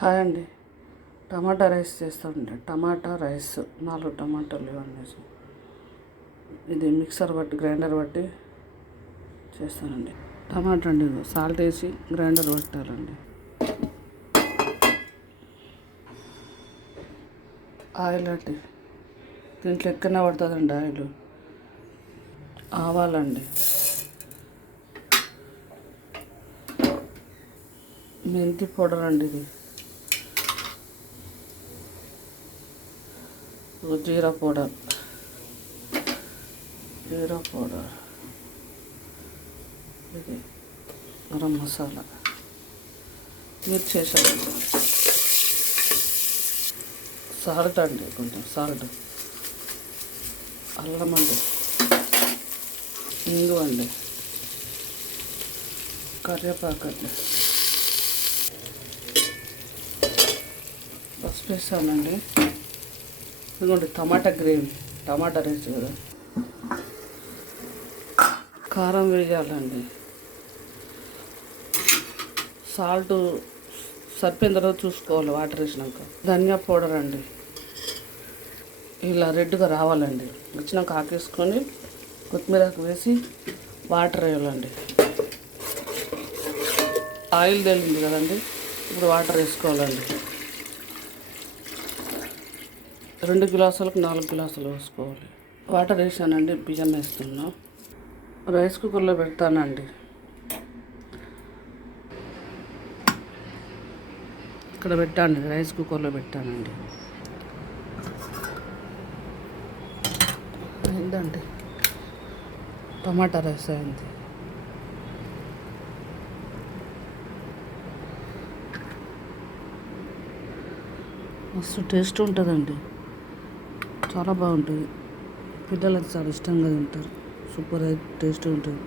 Hi అండి. టమాటా rice చేస్తామండి. టమాటా rice 4 టమాటాలు ఇవన్నీ ఇది మిక్సర్ బట్టి గ్రైండర్ బట్టి చేస్తానండి. టమాటా అండి సాల్ట్ వేసి గ్రైండర్ పట్టాలండి. ఆయిల్ అండి దీంట్లో ఎక్కడనే పడుతుందండి ఆయిల్. ఆవాలండి, మెంతి పౌడర్ అండి, ఇది జీరా పౌడర్, ఇది గరం మసాలా, మిర్చి వేసానండి, సాల్ట్ అండి, కొంచెం సాల్ట్, అల్లం అండి, ఇంగు అండి, కరివేపాకు అండి, పసుపు వేసానండి. ఇదిగోండి టమాటా గ్రేవీ, టమాటా రైస్ కదా. కారం వేయాలండి, సాల్ట్ సరిపోయిన తర్వాత చూసుకోవాలి వాటర్ వేసినాక. ధనియా పౌడర్ అండి, ఇలా రెడ్గా రావాలండి. వచ్చినాక ఆకేసుకొని కొత్తిమీరకు వేసి వాటర్ వేయాలండి. ఆయిల్ తేలింది కదండి, ఇప్పుడు వాటర్ వేసుకోవాలండి. 2 గ్లాసులకు 4 గ్లాసులు వేసుకోవాలి. వాటర్ వేసానండి, బియ్యం వేస్తున్నా. రైస్ కుక్కర్లో పెడతానండి. ఇక్కడ పెట్టండి, రైస్ కుక్కర్లో పెట్టానండి. అయిందండి, టమాటా రైస్ అయింది. మస్తు టేస్ట్ ఉంటుందండి, చాలా బాగుంటుంది. పిల్లలకి చాలా ఇష్టంగా తింటారు. సూపర్ టేస్ట్ ఉంటుంది.